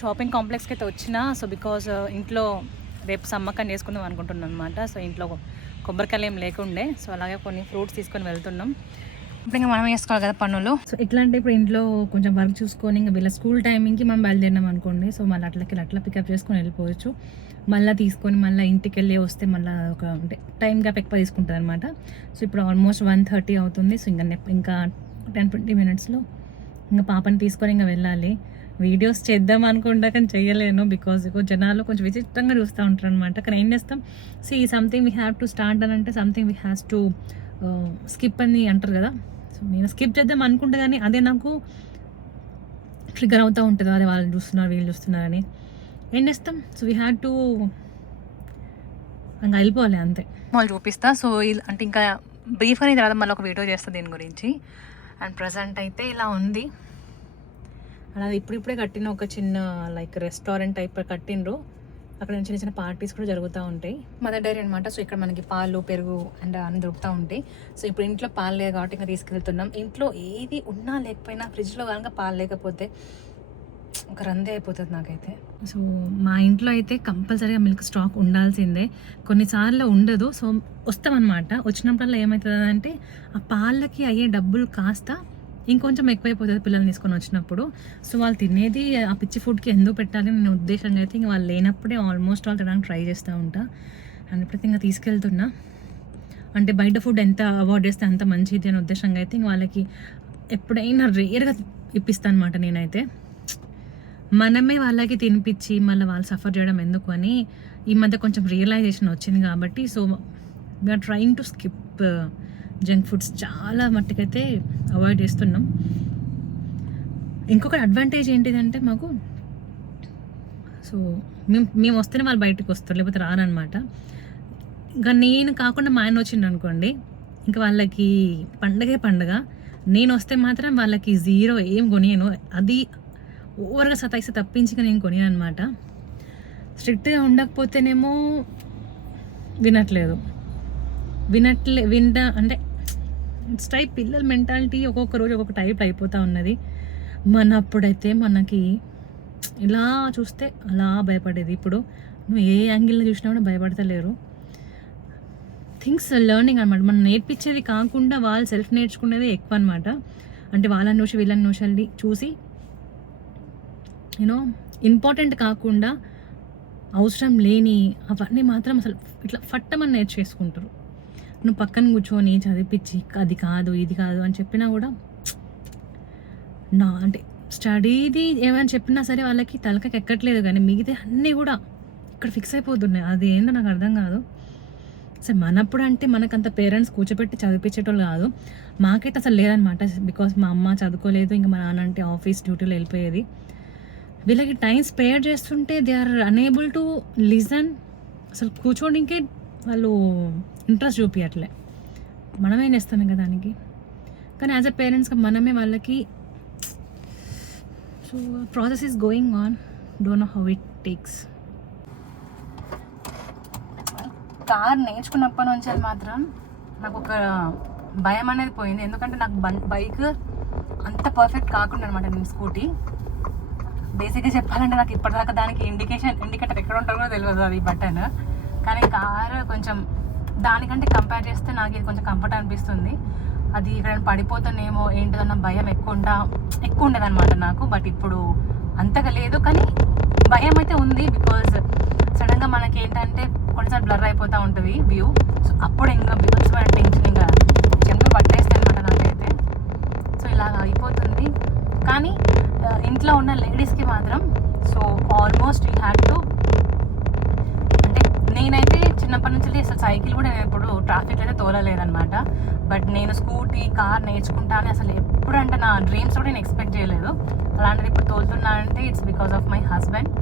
Shopping కాంప్లెక్స్కి అయితే వచ్చిన. So because ఇంట్లో రేపు సమ్మక్కని చేసుకుందాం అనుకుంటున్నాను అనమాట. సో ఇంట్లో కొబ్బరికాయలు ఏం లేకుండే, సో అలాగే కొన్ని ఫ్రూట్స్ తీసుకొని వెళ్తున్నాం. ఇప్పుడు ఇంకా మనం వేసుకోవాలి కదా పనులు. సో ఎట్లా అంటే ఇప్పుడు ఇంట్లో కొంచెం వర్క్ చూసుకొని ఇంకా వీళ్ళ స్కూల్ టైమింగ్కి మనం బయలుదేరినాం అనుకోండి, సో మళ్ళీ అట్లా పికప్ చేసుకొని వెళ్ళిపోవచ్చు. మళ్ళీ తీసుకొని మళ్ళీ ఇంటికి వెళ్ళి వస్తే మళ్ళీ ఒక అంటే టైం గ్యాప్ ఎక్కువ తీసుకుంటుంది అనమాట. సో ఇప్పుడు ఆల్మోస్ట్ 1:30 అవుతుంది. సో ఇంకా 10-20 మినిట్స్లో ఇంకా పాపని తీసుకొని ఇంకా వెళ్ళాలి. వీడియోస్ చేద్దాం అనుకుంటా కానీ చేయలేను, బికాజ్ జనాలు కొంచెం విచిత్రంగా చూస్తూ ఉంటారు అనమాట. కానీ ఏం చేస్తాం, something we have to start అని అంటే something we has to skip అని అంటారు కదా. సో నేను స్కిప్ చేద్దాం అనుకుంటా కానీ అదే నాకు ట్రిగర్ అవుతూ ఉంటుంది, అదే వాళ్ళు చూస్తున్నారు వీళ్ళు చూస్తున్నారని. ఏం చేస్తాం, సో వీ హ్యావ్ టు ఇంకా వెళ్ళిపోవాలి అంతే. వాళ్ళు చూపిస్తా. సో అంటే ఇంకా బ్రీఫ్ అని తర్వాత మళ్ళీ ఒక వీడియో చేస్తా దీని గురించి. అండ్ ప్రజెంట్ అయితే ఇలా ఉంది. అలాగే ఇప్పుడిప్పుడే కట్టిన ఒక చిన్న లైక్ రెస్టారెంట్ టైప్ కట్టినరు. అక్కడ చిన్న చిన్న పార్టీస్ కూడా జరుగుతూ ఉంటాయి. మదర్ డైరీ అనమాట. సో ఇక్కడ మనకి పాలు పెరుగు అండ్ అన్ని దొరుకుతూ ఉంటాయి. సో ఇప్పుడు ఇంట్లో పాలు లేదు కాబట్టి ఇంకా తీసుకెళ్తున్నాం. ఇంట్లో ఏది ఉన్నా లేకపోయినా ఫ్రిడ్జ్లో కనుక పాలు లేకపోతే ఒక రందే అయిపోతుంది నాకైతే. సో మా ఇంట్లో అయితే కంపల్సరీగా మిల్క్ స్టాక్ ఉండాల్సిందే. కొన్నిసార్లు ఉండదు, సో వస్తామన్నమాట. వచ్చినప్పుడల్లా ఏమవుతుంది అంటే ఆ పాలకి అయ్యే డబ్బులు కాస్త ఇంకొంచెం ఎక్కువైపోతుంది పిల్లల్ని తీసుకొని వచ్చినప్పుడు. సో వాళ్ళు తినేది ఆ పిచ్చి ఫుడ్కి ఎందుకు పెట్టాలి నేను ఉద్దేశంగా అయితే ఇంకా వాళ్ళు లేనప్పుడే ఆల్మోస్ట్ వాళ్ళు తినడానికి ట్రై చేస్తూ ఉంటా. అండ్ ఇప్పుడైతే ఇంకా తీసుకెళ్తున్నా. అంటే బయట ఫుడ్ ఎంత అవాయిడ్ చేస్తే అంత మంచిది అనే ఉద్దేశంగా అయితే ఇంక వాళ్ళకి ఎప్పుడైనా రేర్గా ఇప్పిస్తాను అనమాట నేనైతే. మనమే వాళ్ళకి తినిపించి మళ్ళీ వాళ్ళు సఫర్ చేయడం ఎందుకు అని ఈ మధ్య కొంచెం రియలైజేషన్ వచ్చింది కాబట్టి so we are trying to skip junk foods. చాలా మట్టుకైతే అవాయిడ్ చేస్తున్నాం. ఇంకొక అడ్వాంటేజ్ ఏంటిదంటే మాకు, సో మేము వస్తేనే వాళ్ళు బయటకు వస్తారు, లేకపోతే రారనమాట. ఇంకా నేను కాకుండా మా ఆయన వచ్చిండు అనుకోండి, ఇంకా వాళ్ళకి పండగ. నేను వస్తే మాత్రం వాళ్ళకి జీరో ఏం కొనియను. అది ఓవర్గా సతాయిస్తే తప్పించి నేను కొనియను అనమాట. స్ట్రిక్ట్గా ఉండకపోతేనేమో అంటే ఇట్స్ టైప్ పిల్లల మెంటాలిటీ ఒక్కొక్క రోజు ఒక్కొక్క టైప్ అయిపోతూ ఉన్నది. మనప్పుడైతే మనకి ఇలా చూస్తే అలా భయపడేది. ఇప్పుడు నువ్వు ఏ యాంగిల్లో చూసినా కూడా భయపడతలేరు. థింగ్స్ లెర్నింగ్ అనమాట. మనం నేర్పించేది కాకుండా వాళ్ళు సెల్ఫ్ నేర్చుకునేది ఎక్కువ అనమాట. అంటే వాళ్ళని చూసి వీళ్ళని చూసి యూనో ఇంపార్టెంట్ కాకుండా అవసరం లేని అవన్నీ మాత్రం అసలు ఇట్లా ఫట్టమని నేర్చేసుకుంటారు. నువ్వు పక్కన కూర్చొని చదివిపించి అది కాదు ఇది కాదు అని చెప్పినా కూడా అంటే స్టడీది ఏమైనా చెప్పినా సరే వాళ్ళకి తలకకి ఎక్కట్లేదు, కానీ మిగతా అన్నీ కూడా ఇక్కడ ఫిక్స్ అయిపోతున్నాయి. అది ఏంటో నాకు అర్థం కాదు. సరే మనప్పుడు అంటే మనకంత పేరెంట్స్ కూర్చోబెట్టి చదివించేటోళ్ళు కాదు. మాకైతే అసలు లేదనమాట. బికాస్ మా అమ్మ చదువుకోలేదు, ఇంకా మా నాన్న అంటే ఆఫీస్ డ్యూటీలో వెళ్ళిపోయేది. వీళ్ళకి టైం స్పేర్ చేస్తుంటే they are unable to listen. అసలు కూర్చోడానికే వాళ్ళు ఇంట్రెస్ట్ చూపించట్లే. మనమే నేస్తాం కదా దానికి. కానీ యాజ్ అ పేరెంట్స్గా మనమే వాళ్ళకి. So process is going on, don't know how it takes. Car నేర్చుకున్నప్పటి నుంచి అది మాత్రం నాకు ఒక భయం అనేది పోయింది. ఎందుకంటే నాకు బైక్ అంత పర్ఫెక్ట్ కాకుండా అనమాట. నేను స్కూటీ బేసిక్గా చెప్పాలంటే నాకు ఇప్పటిదాకా దానికి ఇండికేటర్ ఎక్కడ ఉంటుందో తెలియదు, అది బటన్. కానీ కారు కొంచెం దానికంటే కంపేర్ చేస్తే నాకు ఇది కొంచెం కంఫర్ట్ అనిపిస్తుంది. అది ఇక్కడ పడిపోతానేమో ఏంటిదన్న భయం ఎక్కువ ఉండేది అనమాట నాకు. బట్ ఇప్పుడు అంతగా లేదు, కానీ భయం అయితే ఉంది. బికాజ్ సడన్గా మనకి ఏంటంటే కొన్నిసార్లు బ్లర్ అయిపోతూ ఉంటుంది వ్యూ. సో అప్పుడు ఇంకా బికాస్మైన టెన్షన్ ఇంకా చెంగు పట్టేస్తాయి అనమాట నాకైతే. సో ఇలాగ అయిపోతుంది. కానీ ఇంట్లో ఉన్న లేడీస్కి మాత్రం so almost you have to, అంటే నేనైతే చిన్నప్పటి నుంచి అసలు సైకిల్ కూడా నేను ఎప్పుడు ట్రాఫిక్ అయితే తోలలేదనమాట. బట్ నేను స్కూటీ కార్ నేర్చుకుంటా అని అసలు ఎప్పుడంటే నా డ్రీమ్స్ కూడా నేను ఎక్స్పెక్ట్ చేయలేదు. అలాంటిది ఇప్పుడు తోలుతున్నానంటే it's because of my husband.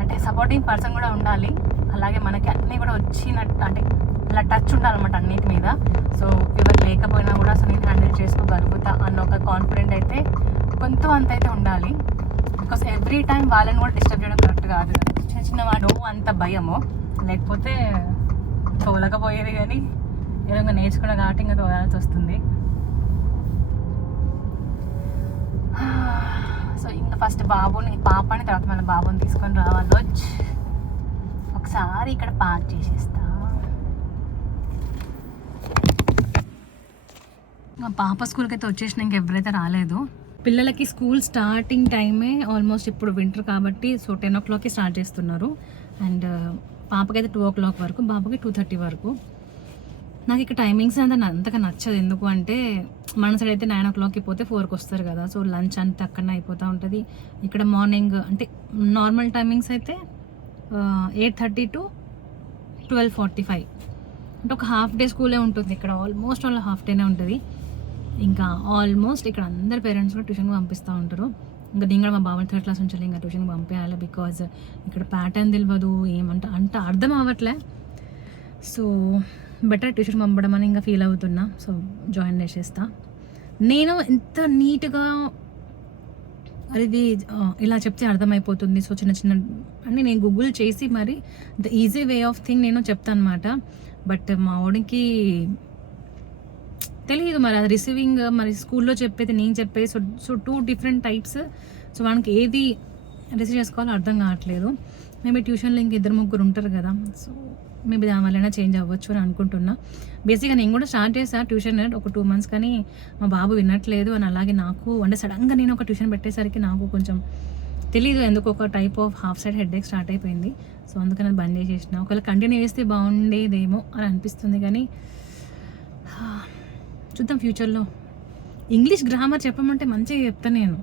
అంటే సపోర్టింగ్ పర్సన్ కూడా ఉండాలి, అలాగే మనకి అన్నీ కూడా వచ్చినట్టు అంటే ఇలా టచ్ ఉండాలన్నమాట అన్నిటి మీద. సో ఎవరు లేకపోయినా కూడా అసలు నేను హ్యాండిల్ చేసుకోగలుగుతా అన్న ఒక కాన్ఫిడెంట్ అయితే కొంత అంత అయితే ఉండాలి. బికాస్ ఎవ్రీ టైం వాళ్ళని కూడా డిస్టర్బ్ చేయడం కరెక్ట్ కాదు. చిన్న వాడు అంత భయము, లేకపోతే తోలకపోయేది. కానీ ఏదో ఇంకా నేర్చుకున్న కాబట్టి ఇంకా తోలాల్సి వస్తుంది. సో ఇంకా ఫస్ట్ పాపని తర్వాత మళ్ళీ బాబుని తీసుకొని రావాలి. ఒకసారి ఇక్కడ పార్క్ చేసేస్తా. మా పాప స్కూల్కి అయితే వచ్చేసిన ఇంకెవరైతే రాలేదు. పిల్లలకి స్కూల్ స్టార్టింగ్ టైమే ఆల్మోస్ట్ ఇప్పుడు వింటర్ కాబట్టి సో 10 o'clockకి స్టార్ట్ చేస్తున్నారు. అండ్ పాపకైతే 2 o'clock వరకు, బాబుకి 2:30 వరకు. నాకు ఇక్కడ టైమింగ్స్ అంతగా నచ్చదు. ఎందుకు అంటే మన సైడ్ అయితే 9 o'clockకి పోతే 4కి వస్తారు కదా. సో లంచ్ అంతా అక్కడనే అయిపోతూ ఉంటుంది. ఇక్కడ మార్నింగ్ అంటే నార్మల్ టైమింగ్స్ అయితే 8:30 to 12:45 అంటే ఒక హాఫ్ డే స్కూలే ఉంటుంది ఇక్కడ. ఆల్మోస్ట్ వాళ్ళ హాఫ్ డేనే ఉంటుంది. ఇంకా ఆల్మోస్ట్ ఇక్కడ అందరు పేరెంట్స్ కూడా ట్యూషన్కి పంపిస్తూ ఉంటారు. ఇంకా నేను కూడా మా బాబుని 3rd class నుంచి ఇంకా ట్యూషన్కి పంపించాలి. బికాజ్ ఇక్కడ ప్యాటర్న్ తెలియదు, అంత అర్థం అవ్వట్లే. సో బెటర్ ట్యూషన్ పంపడం అని ఇంకా ఫీల్ అవుతున్నా. సో జాయిన్ చేసేస్తా. నేను ఎంత నీట్గా అది ఇలా చెప్తే అర్థమైపోతుంది. సో చిన్న చిన్న అన్నీ నేను గూగుల్ చేసి మరి the easy way of thing నేను చెప్తాను అనమాట. బట్ మా వాడికి తెలియదు మరి అది రిసీవింగ్ మరి స్కూల్లో చెప్పేది నేను చెప్పేది. So 2 different types. సో వానికి ఏది రిసీవ్ చేసుకోవాలో అర్థం కావట్లేదు. మేబీ ట్యూషన్లో ఇంక 2-3 ఉంటారు కదా. సో మేబీ దానివల్లైనా చేంజ్ అవ్వచ్చు అని అనుకుంటున్నా. బేసిక్గా నేను కూడా స్టార్ట్ చేశాను ట్యూషన్ ఒక 2 months, కానీ మా బాబు వినట్లేదు. అని అలాగే నాకు అంటే సడన్గా నేను ఒక ట్యూషన్ పెట్టేసరికి నాకు కొంచెం తెలీదు ఎందుకు ఒక type of half side headache start అయిపోయింది. సో అందుకని అది బంద్ చేసేసిన. ఒకవేళ కంటిన్యూ చేస్తే బాగుండేదేమో అని అనిపిస్తుంది, కానీ చూద్దాం ఫ్యూచర్లో. ఇంగ్లీష్ గ్రామర్ చెప్పమంటే మంచిగా చెప్తాను నేను,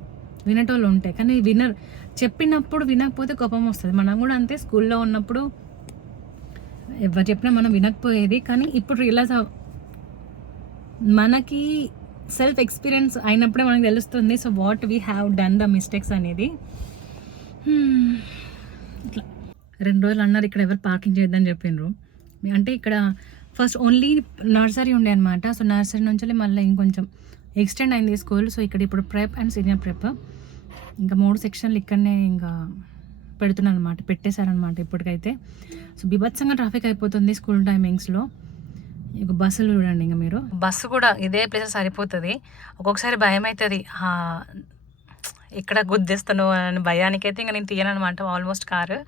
వినేటోళ్ళు ఉంటాయి. కానీ చెప్పినప్పుడు వినకపోతే కోపం వస్తుంది. మనం కూడా అంతే, స్కూల్లో ఉన్నప్పుడు ఎవరు చెప్పినా మనం వినకపోయేది. కానీ ఇప్పుడు రియలైజ్ మనకి సెల్ఫ్ ఎక్స్పీరియన్స్ అయినప్పుడే మనకు తెలుస్తుంది. So what we have done the mistakes అనేది. ఇట్లా 2 రోజులు అన్నారు ఇక్కడ ఎవరు పార్కింగ్ చేయొద్దని చెప్పిండ్రు. అంటే ఇక్కడ ఫస్ట్ ఓన్లీ నర్సరీ ఉండే అనమాట. సో నర్సరీ నుంచి మళ్ళీ ఇంకొంచెం ఎక్స్టెండ్ అయింది స్కూల్. సో ఇక్కడ ఇప్పుడు ప్రెప్ అండ్ సీనియర్ ప్రెప్ ఇంకా 3 sections ఇక్కడనే ఇంకా పెడుతున్నాను అనమాట, పెట్టేశారనమాట ఇప్పటికైతే. సో బీభత్సంగా ట్రాఫిక్ అయిపోతుంది స్కూల్ టైమింగ్స్లో. ఇక బస్సులు చూడండి, ఇంకా మీరు బస్సు కూడా ఇదే ప్లేస్ సరిపోతుంది. ఒక్కొక్కసారి భయం అవుతుంది, ఇక్కడ గుద్దేస్తాను అని భయానికైతే ఇంకా నేను తీయను అనమాట ఆల్మోస్ట్ కారు.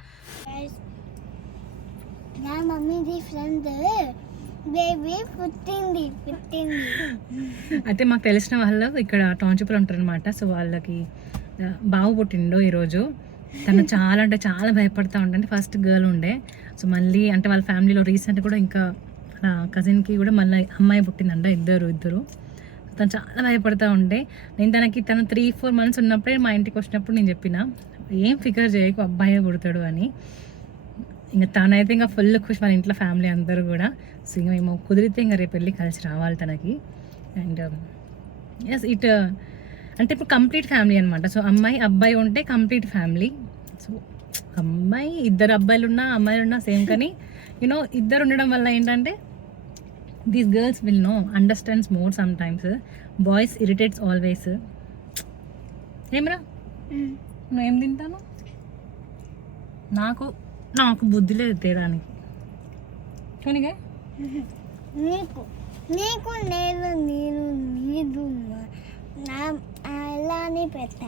అయితే మాకు తెలిసిన వాళ్ళు ఇక్కడ టౌన్షిప్లో ఉంటారు అనమాట. సో వాళ్ళకి బాబు పుట్టిండు ఈరోజు. తను చాలా అంటే చాలా భయపడతా ఉంటే ఫస్ట్ గర్ల్ ఉండే. సో మళ్ళీ అంటే వాళ్ళ ఫ్యామిలీలో రీసెంట్ కూడా ఇంకా నా కజిన్కి కూడా మళ్ళీ అమ్మాయి పుట్టిందంట, ఇద్దరు. తను చాలా భయపడతా ఉండే. నేను తను 3-4 months ఉన్నప్పుడే మా ఇంటికి వచ్చినప్పుడు నేను చెప్పిన ఏం ఫికర్ చేయకు, అబ్బాయి పుడతాడు అని. ఇంకా తనైతే ఇంకా ఫుల్ ఖుషి, వాళ్ళ ఇంట్లో ఫ్యామిలీ అందరూ కూడా. సో ఇంకా మేము కుదిరితే ఇంకా రేపు వెళ్ళి కలిసి రావాలి తనకి. అండ్ ఎస్ అంటే ఇప్పుడు కంప్లీట్ ఫ్యామిలీ అనమాట. సో అమ్మాయి అబ్బాయి ఉంటే కంప్లీట్ ఫ్యామిలీ. సో అమ్మాయి 2 అబ్బాయిలున్నా అమ్మాయిలున్నా సేమ్, కానీ యూనో ఇద్దరు ఉండడం వల్ల ఏంటంటే these girls will know understands more some times. Boys irritates always. ఏమరా నువ్వేం తింటాను? నాకు బుద్ధి లేదు తేడానికి. చూనిగా నీకు నేను నీదు అలానే పెట్టా.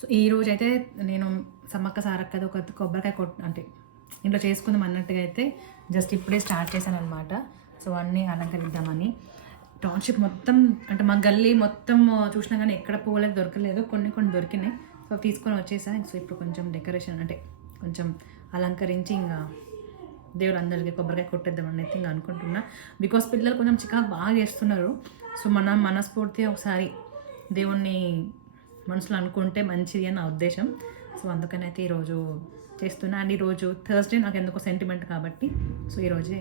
సో ఈరోజు అయితే నేను సమ్మక్క సారక్కది ఒక కొబ్బరికాయ అంటే ఇంట్లో చేసుకుందాం అన్నట్టుగా అయితే జస్ట్ ఇప్పుడే స్టార్ట్ చేశాను అనమాట. సో అన్నీ అలంకరిద్దామని. టౌన్షిప్ మొత్తం అంటే మా గల్లీ మొత్తం చూసినా కానీ ఎక్కడ పువ్వులకు దొరకలేదు, కొన్ని దొరికినాయి. సో తీసుకొని వచ్చేసాను. సో ఇప్పుడు కొంచెం డెకరేషన్ అంటే కొంచెం అలంకరించి ఇంకా దేవుడు అందరికీ కొబ్బరికాయ కొట్టేద్దామని అయితే ఇంకా అనుకుంటున్నా. బికాస్ పిల్లలు కొంచెం చికాకు బాగా చేస్తున్నారు. సో మనస్ఫూర్తిగా ఒకసారి దేవుణ్ణి మనసులో అనుకుంటే మంచిది అని నా ఉద్దేశం. సో అందుకనైతే ఈరోజు చేస్తున్నా. అండ్ ఈరోజు థర్స్డే నాకు ఎందుకో సెంటిమెంట్ కాబట్టి సో ఈరోజే